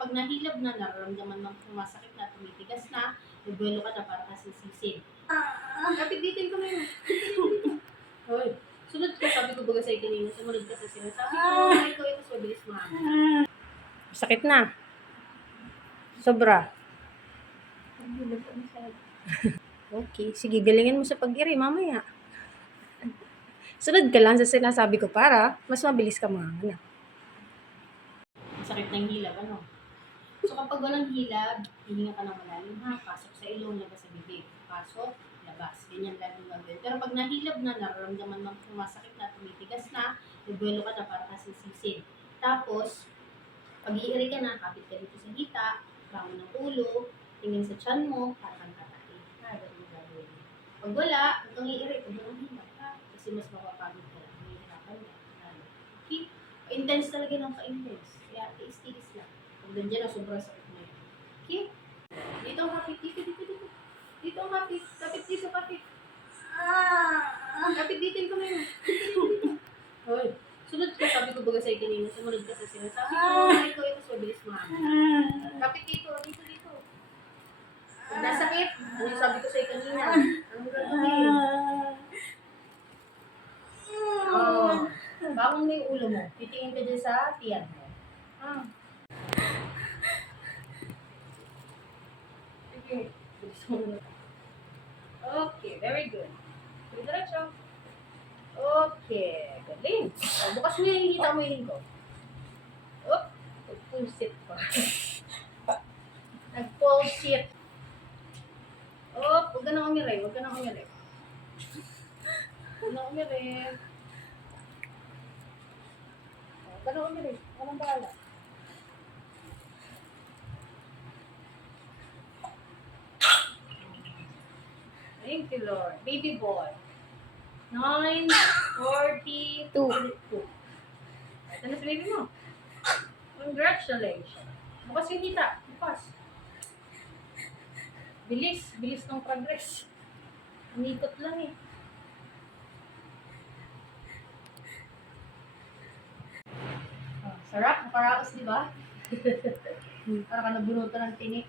pag nahilab na, nararamdaman mo sumasakit na, tumitigas na, nagbuelo ka na para kasisisin. Kapit-bitin ko na yun. Hoy, sunod ka, sabi ko baga sa'yo kanina, sumunod ka sa sinasabi ko, ikaw ito, so bilis mo. Sakit na. Sobra. Okay, sige, galingin mo sa pag-iri mamaya. Sunod ka lang sa sinasabi ko para mas mabilis ka mga. Sakit ng hilab, ano? So kapag walang hilab, hihinga ka ng malalim ha, pasok sa ilong, labas sa bibig. Pasok, labas. Ganyan lagi gagawin. Pero pag nahilab na, nararamdaman mo sumasakit na, tumitigas na, nagbuelo ka na para kasisisin. Tapos, pag-iiri ka na, kapit ka dito sa hita, bangon ng ulo, tingin sa tiyan mo, para kang tataki. Ganyan gagawin. Pag wala, huwag kang iiri, pag walang hilab ha, kasi mas mapapagod ka lang, mahihirapan ka. Okay? Intense talaga ng ka-intense. Kaya, tiis-tiis lang. Pag nandiyan na, sobrang sakit na yun. Okay? Dito ang kapit. Dito. Dito ang kapit. Kapit dito, kapit. Kapit dito ko na yun. Hoy, sunod ka. Sabi ko baga sa'yo kanina, sumunod ka sa sinasabi ko, ikaw ito, so bilis mo. Kapit dito. Pag nasakit, ano yung sabi ko sa'yo kanina? Anong gagawin? Bangon mo yung ulo mo. Titingin ka dyan sa tiyan mo. Okay, very good. Diretso. Okay, galing. Bukas mo yung hihita mo yung linggo. Nag-pulsit pa. Nag-pulsit. Huwag ka nang umiray. Huwag ka nang umiray. Walang bahala. Thank you, Lord. Baby boy. 9:42. Ito na si baby mo. Congratulations. Bukas yung hita. Bukas. Bilis ng progress. Unikot lang eh. Sarap. Nakaraos, di ba? Para ka nabunutan ng tinik.